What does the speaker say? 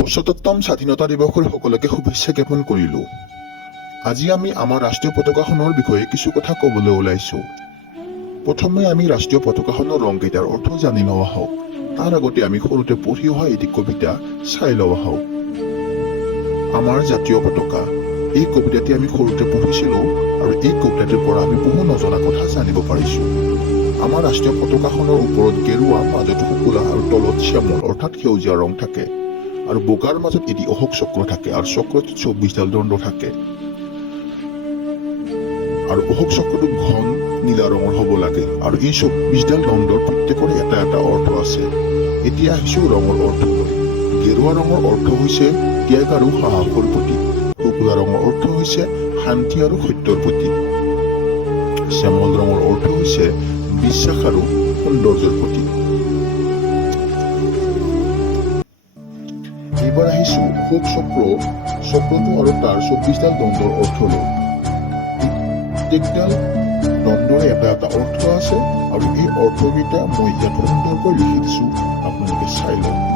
৭৫তম স্বাধীনতা দিৱসৰ সকলোকে শুভেচ্ছা জ্ঞাপন কৰিলোঁ। আজি আমি আমাৰ ৰাষ্ট্ৰীয় পতাকাখনৰ বিষয়ে কিছু কথা ক'বলৈ ওলাইছোঁ। প্ৰথমে আমি ৰাষ্ট্ৰীয় পতাকাখনৰ ৰংকেইটাৰ অৰ্থ জানি লওঁ আহক। তাৰ আগতে আমি সৰুতে পঢ়ি অহা এটি কবিতা চাই লওঁ আহক। আমাৰ জাতীয় পতাকা, এই কবিতাটি আমি সৰুতে পঢ়িছিলোঁ আৰু এই কবিতাটোৰ পৰা আমি বহু নজনা কথা জানিব পাৰিছোঁ। আমাৰ ৰাষ্ট্ৰীয় পতাকাখনৰ ওপৰত গেৰুৱা, মাজত শুকুলা আৰু তলত শ্যামল অৰ্থাৎ সেউজীয়া ৰং থাকে আৰু বগাৰ মাজত এটি অশোক চক্ৰ থাকে আৰু চক্ৰটোত ২৪ডাল দণ্ড থাকে আৰু অশোক চক্ৰটো ঘন নীলা ৰঙৰ হ'ব লাগে আৰু এই ২৪ডাল দণ্ডৰ প্ৰত্যেকৰে এটা এটা অৰ্থ আছে। এতিয়া আহিছোঁ ৰঙৰ অৰ্থলৈ। গেৰুৱা ৰঙৰ অৰ্থ হৈছে ত্যাগ আৰু সাহসৰ প্ৰতীক। শুকুলা ৰঙৰ অৰ্থ হৈছে শান্তি আৰু সত্যৰ প্ৰতীক। শ্যামল ৰঙৰ অৰ্থ হৈছে বিশ্বাস আৰু সৌন্দৰ্যৰ প্ৰতীক। এইবাৰ আহিছোঁ অশোক চক্ৰটো আৰু তাৰ ২৪ডাল দণ্ডৰ অৰ্থলৈ। প্ৰত্যেকডাল দণ্ডৰে এটা এটা অৰ্থ আছে আৰু এই অৰ্থকেইটা মই ইয়াত সুন্দৰকৈ লিখি দিছোঁ, আপোনালোকে চাই লওক।